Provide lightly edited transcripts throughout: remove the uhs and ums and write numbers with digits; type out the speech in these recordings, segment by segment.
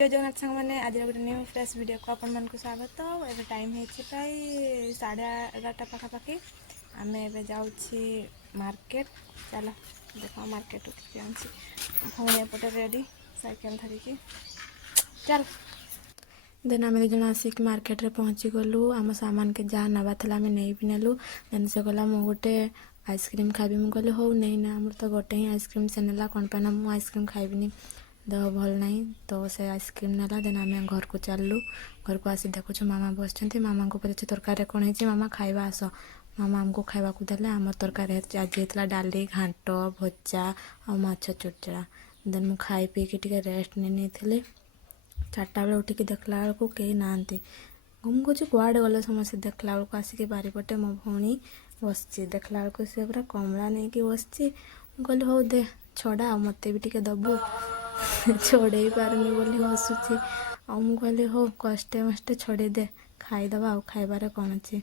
जय जगन्नाथ सांग मैंने आज गोटे न्यू फ्रेश वीडियो को आपण मन को स्वागत। एबे टाइम है प्राय 11:30 पाखापाखि आम ए जाऊँगी मार्केट। चलो देख मार्केट भौणी एपटे रेडी साइकेल धरिकी चल। देन आम दज आसिक मार्केट रे पहुँची गलु। आम सामान के जहाँ नवा था आम नहीं भी नेलु। देन से कहला मु गोटे आइसक्रीम खाइबी। मुझे कहली हो नहीं ना आमर तो गोटे ही आइसक्रीम से नेला कौन पाई ना मुझे आइसक्रीम खाइबिनी देह भल ना तो से आइसक्रीम नेला। देन आम घर को चलु। घर को आसी देखु मामा बस मामा को पचार तरकारी कौन है मामा खाइबा आस। मामा आमको खाइबा को देले। आम तरकारी आज होता डाली घांट भजा आ माछ चुरचुरा। देन मु खाई पी के रेस्ट नहीं 4टा बेले उठिकी देखला बेलू कहीं ना घूम कुछ कुआड़े गले समस्त देखला बेलू आसिक बारीपटे मो भौणी बस देखला बेलू सी पूरा कमला नहीं कि बस कहली हो दे छड़ा मत भी टे दबू छड़े पारनी बोली हसुची। मुझे कहली हो कष्टे मष्टे छड़े दे खाईदबा आ खाइबार कौन अच्छे।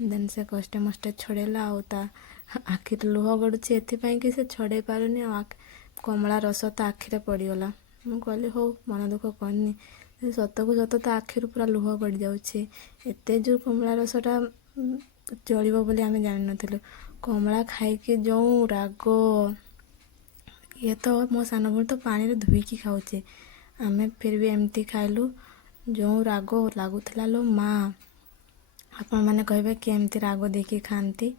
देन से कष्टे मष्टे छड़ेला आखि लुह गड़ुची एपाई कि से छड़े पारुनी कमला रस तो आखिरे पड़गला। मुझे कहली हो मन दुख करनी सत को सत तो आखिर पूरा लुह गड़ जाऊँगी। एत जो कमला रसटा चलो बोली आम जान नु कमला खाई जो राग ये तो मो सान भूल तो पानी रे धोईकी खाऊे आमे फिर भी एमती खाइलु जो राग लगुला लो माँ आपण मैंने कहे कि एमती राग देकी खाती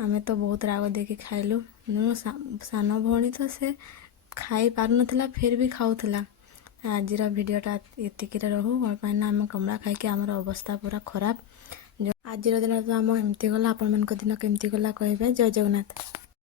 आमे तो बहुत राग देकी खाइलु। मो सान भौणी तो से खाई पार नथिला फिर भी खाऊला। आज भिडटा एतिक रहू कौन पाई ना आम कमला खाई आमर अवस्था पूरा खराब। आज दिन तो आम एमती गला। आपण मान दिन केमती गला कहे। जय जगन्नाथ।